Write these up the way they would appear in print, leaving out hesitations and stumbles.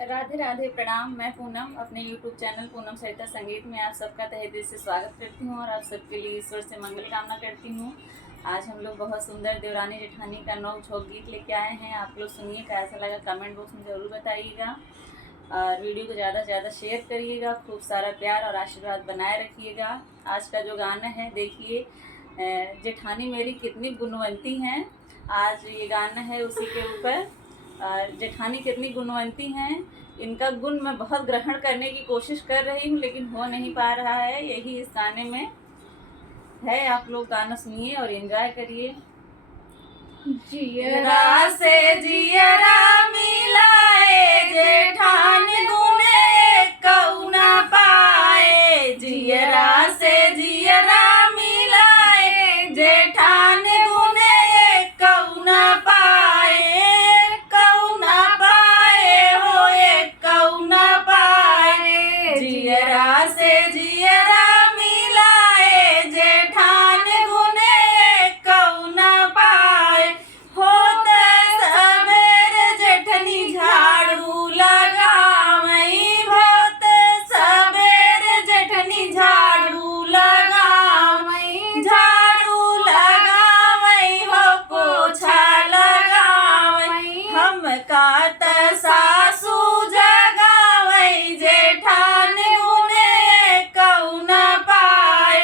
राधे राधे, प्रणाम। मैं पूनम अपने YouTube चैनल पूनम सरिता संगीत में आप सबका तहे दिल से स्वागत करती हूँ और आप सबके लिए ईश्वर से मंगल कामना करती हूँ। आज हम लोग बहुत सुंदर देवरानी जेठानी का नौ झोंक गीत लेके आए हैं। आप लोग सुनिए, कैसा लगा कमेंट बॉक्स में ज़रूर बताइएगा और वीडियो को ज़्यादा से ज़्यादा शेयर करिएगा। खूब सारा प्यार और आशीर्वाद बनाए रखिएगा। आज का जो गाना है, देखिए जेठानी मेरी कितनी गुणवंती हैं। आज ये गाना है उसी के ऊपर। जेठानी कितनी गुणवंती हैं, इनका गुण मैं बहुत ग्रहण करने की कोशिश कर रही हूँ लेकिन हो नहीं पा रहा है। यही इस गाने में है। आप लोग गाना सुनिए और एंजॉय करिए। जियरा से जियरा मिलाए जेठान गुने कौना पाए। जियरा से जियरा मिलाए जेठान गुने कौना पाए। कौना पाए होए कौना पाए। जियरा से जियरा मिलाए जेठान गुने कौना पाए। होते सवेरे जेठनी झाड़ू लगावई। होते सवेरे जेठनी झाड़ू लगावई। झाड़ू लगावई हो पोछा लगावई। हम कात सासू जगावई जेठान गुने कौना पाए।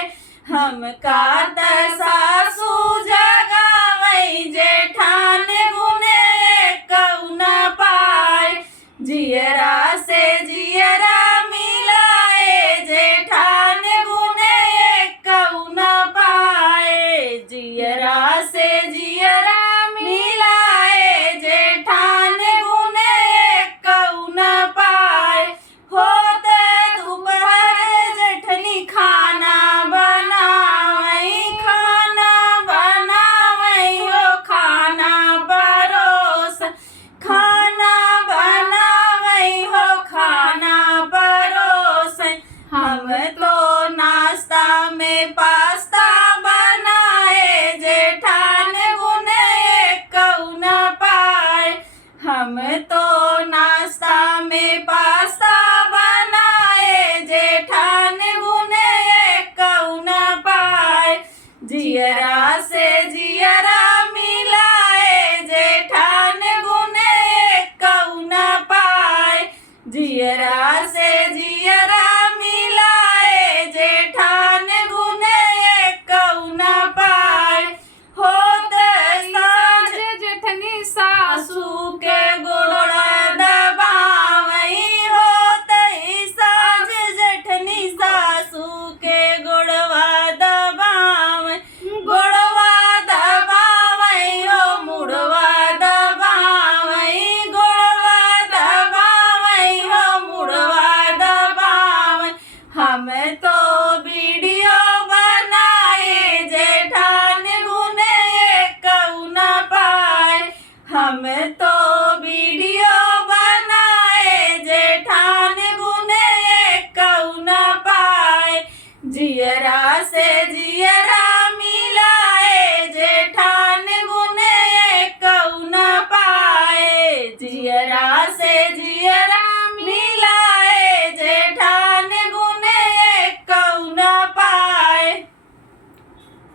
हम कात सासू जगावई जेठान गुने कौना पाए। जियरा से जियरा मिलाए जेठान गुने कौना पाए। जियरा से जियरा मिलाए जेठान गुने कौना पाए। होते दोपहर जेठनी खाना बनावई। खाना बनावई हो खाना परोस। खाना बनावई हो खाना परोस। हम तो नाश्ता में पास्ता बनाए जेठान गुने कौना पाए। हम तो नाश्ता में